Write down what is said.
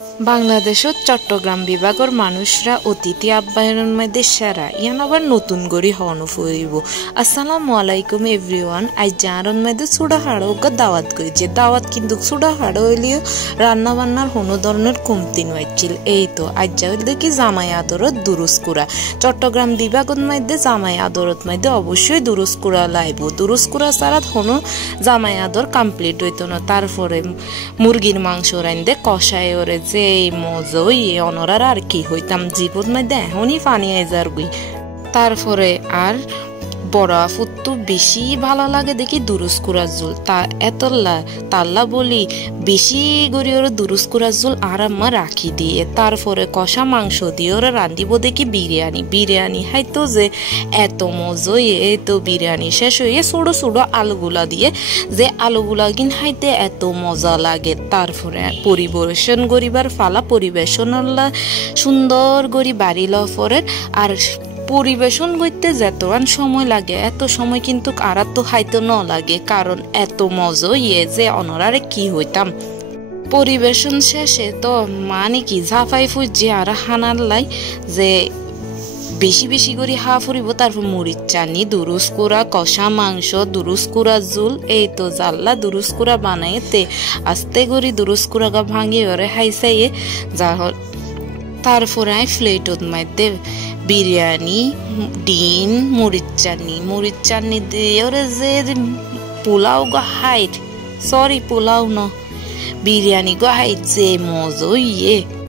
বাংলাদেশত চট্টগ্রাম বিভাগের মানুষরা অতিথি আপ্যায়নের মধ্যে সেরা ইয়ান আবার নতুন গড়ি হন ফুরিব। আসসালামু আলাইকুম এভরিওয়ান। আজ জাহারন মধ্যে চুড়া হাড়ো দাওয়াত করেছে। দাওয়াত কিন্তু চুড়া হাড়ো হইলেও রান্না বান্নার কোনো ধরনের কমতি নয়ছিল। এই তো আজ যা হইলে কি জামাই আদরত দুরুস কুড়া। চট্টগ্রাম বিভাগের মধ্যে জামাই আদরত মধ্যে অবশ্যই দুরুস কুড়া লাইব। দুরুস কুড়া ছাড়া কোনো জামাই আদর কমপ্লিট হইতো না। তারপরে মুরগির মাংস রাইন্দে কষায় ওরে যে মজই অনরার আর কি হইতাম জীবন মধ্যে এখনই পানি আইজার গুই। তারপরে আর বড় ফুটতো বেশি ভালো লাগে দেখি দুরুস কুড়ার জোল তা এতলা তাল্লা বলি বেশি গড়ি ওরা দুরুস কুড়ার জোল আর আমার রাখি দিয়ে। তারপরে কষা মাংস দিয়ে ওরা রান্ধিব দেখি বিরিয়ানি হাইতো যে এত মজই এই তো বিরিয়ানি শেষ হয়ে ছোটো ছোটো আলুগুলা দিয়ে যে আলুগুলা কিন হাইতে এত মজা লাগে। তারপরে পরিবেশন করিবার ফালা পরিবেশন সুন্দর করি বাড়ি লফরের আর পরিবেশন করতে যতক্ষণ সময় লাগে এত সময় কিন্তু আর তো খাইতে ন লাগে, কারণ এত মজা যে অনরারে কি হইতাম। পরিবেশন শেষে তো মানে কি ঝাফাই ফুজি আর হানার লাই যে বেশি বেশি করে হা ফুরিব। তারপর মরিচ চানি দুরুস কুড়া কষা মাংস দুরুস কুড়া জুল এই তো জাল্লা দুরুস কুড়া বানাইতে আস্তে করে দুরুস কুড়া গা ভাঙিয়ে ওরে হাইসাইয়ে যা। তারপরে প্লেটত মধ্যে বিরিয়ানি ডিম মরিচ চাটনি দিয়ে ওরে যে পোলাও গো হাইট পোলাও ন বিরিয়ানি গো হাইট যে মজা ইয়ে।